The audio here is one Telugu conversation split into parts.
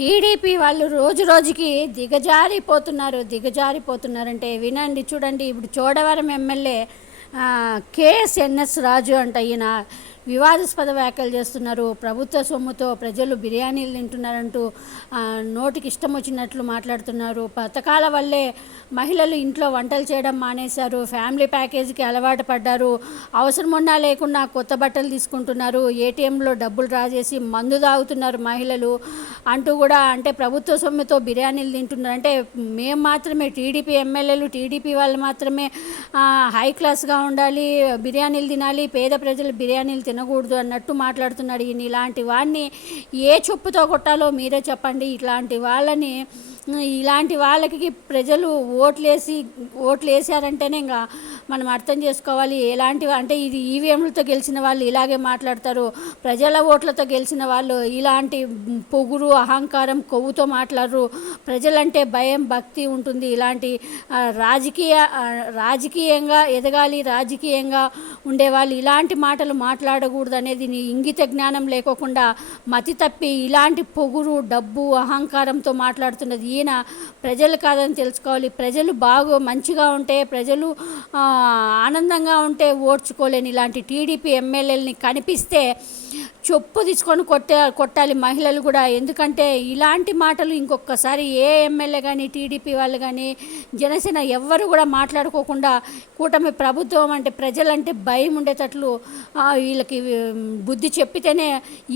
టీడీపీ వాళ్ళు రోజు రోజుకి దిగజారిపోతున్నారంటే వినండి, చూడండి. ఇప్పుడు చోడవరం ఎమ్మెల్యే కేఎస్ఎన్ఎస్ రాజు అంట. ఈయన వివాదాస్పద వ్యాఖ్యలు చేస్తున్నారు. ప్రభుత్వ సొమ్ముతో ప్రజలు బిర్యానీలు తింటున్నారంటూ నోటికి ఇష్టం వచ్చినట్లు మాట్లాడుతున్నారు. పథకాల వల్లే మహిళలు ఇంట్లో వంటలు చేయడం మానేశారు, ఫ్యామిలీ ప్యాకేజీకి అలవాటు పడ్డారు, అవసరం ఉన్నా లేకుండా కొత్త బట్టలు తీసుకుంటున్నారు, ఏటీఎంలో డబ్బులు డ్రా చేసి మందు తాగుతున్నారు మహిళలు అంటూ కూడా, అంటే ప్రభుత్వ సొమ్ముతో బిర్యానీలు తింటున్నారు. అంటే మేము మాత్రమే టీడీపీ ఎమ్మెల్యేలు, టీడీపీ వాళ్ళు మాత్రమే హై క్లాస్గా ఉండాలి, బిర్యానీలు తినాలి, పేద ప్రజలు బిర్యానీలు తినకూడదు అన్నట్టు మాట్లాడుతున్నాడు. ఈయన ఇలాంటి వాడిని ఏ చెప్పుతో కొట్టాలో మీరే చెప్పండి. ఇలాంటి వాళ్ళకి ప్రజలు ఓట్లు వేసారంటేనే ఇంకా మనం అర్థం చేసుకోవాలి. అంటే ఇది ఈవీఎంలతో గెలిచిన వాళ్ళు ఇలాగే మాట్లాడతారు, ప్రజల ఓట్లతో గెలిచిన వాళ్ళు ఇలాంటి పొగురు, అహంకారం, కొవ్వుతో మాట్లాడరు. ప్రజలంటే భయం, భక్తి ఉంటుంది. ఇలాంటి రాజకీయంగా ఎదగాలి, రాజకీయంగా ఉండేవాళ్ళు ఇలాంటి మాటలు మాట్లాడకూడదు అనేది ఇంగిత జ్ఞానం లేకోకుండా మతి తప్పి ఇలాంటి పొగురు, డబ్బు, అహంకారంతో మాట్లాడుతున్నది ఈయన. ప్రజలు కాదని తెలుసుకోవాలి. ప్రజలు మంచిగా ఉంటే, ప్రజలు ఆనందంగా ఉంటే ఓడ్చుకోలేని ఇలాంటి టీడీపీ ఎమ్మెల్యేలని కనిపిస్తే చెప్పు తీసుకొని కొట్టాలి మహిళలు కూడా. ఎందుకంటే ఇలాంటి మాటలు ఇంకొకసారి ఏ ఎమ్మెల్యే కానీ, టీడీపీ వాళ్ళు కానీ, జనసేన ఎవ్వరు కూడా మాట్లాడుకోకుండా కూటమి ప్రభుత్వం అంటే ప్రజలంటే భయం ఉండేటట్లు వీళ్ళకి బుద్ధి చెప్పితేనే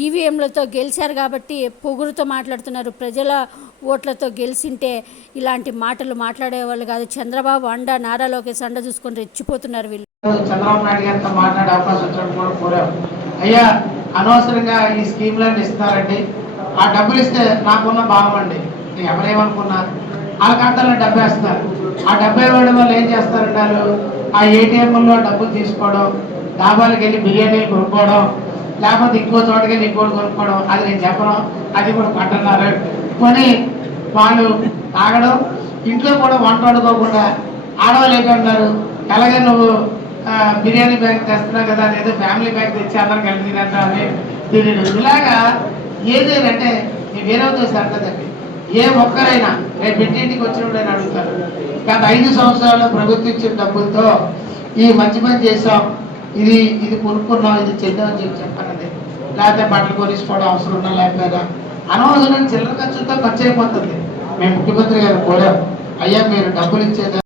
ఈవీఎంలతో గెలిచారు కాబట్టి పొగురుతో మాట్లాడుతున్నారు. ప్రజల ఓట్లతో గెలిచింటే ఇలాంటి మాటలు మాట్లాడేవాళ్ళు కాదు. చంద్రబాబు అండ, నారా లోకేష్ అండ చూసుకొని రెచ్చిపోతున్నారు వీళ్ళు. చంద్రబాబు నాయుడు గారితో మాట్లాడే అవకాశం వచ్చినప్పుడు కూడా కోరాం, అయ్యా అనవసరంగా ఈ స్కీమ్లన్నీ ఇస్తున్నారండి, ఆ డబ్బులు ఇస్తే నాకున్న భావం అండి, ఎవరేమనుకున్నారు వాళ్ళ ఖాతాలో డబ్బు వేస్తున్నారు. ఆ డబ్బు ఇవ్వడం వల్ల ఏం చేస్తారంటే వాళ్ళు ఆ ఏటీఎంలో డబ్బులు తీసుకోవడం, డాబాలకు వెళ్ళి బిర్యానీలు కొనుక్కోవడం, లేకపోతే ఇంకో చోటకి వెళ్ళి ఇంకోటి కొనుక్కోవడం. అది నేను చెప్పను, అది కూడా పట్టున్నారు. కొని వాళ్ళు తాగడం, ఇంట్లో కూడా వంట వండుకోకుండా ఆడవాళ్ళు ఏంటంటున్నారు, ఎలాగే నువ్వు బిర్యానీ బ్యాగ్ తెస్తున్నావు కదా, అదేదో ఫ్యామిలీ బ్యాగ్ తెచ్చి అందరం కలిసి తినంటారని తినడు. ఇలాగా ఏదేనంటే వేరేతో సరికదండి. ఏ ఒక్కరైనా రేపు ఇంటింటికి వచ్చినప్పుడు నేను అడుగుతాను, గత 5 సంవత్సరాలు ప్రభుత్వం ఇచ్చిన డబ్బులతో ఈ మంచి పని చేసాం, ఇది కొనుక్కున్నాం, ఇది చేద్దాం అని చెప్పన్నది. లేకపోతే బట్టలు కొనిసుకోవడం అవసరం ఉన్నా లేకపోయినా అనవసరం చిల్లర ఖర్చుతో ఖర్చు అయిపోతుంది. మేము ముఖ్యమంత్రి గారు కూడా, అయ్యా మీరు డబ్బులు ఇచ్చేదా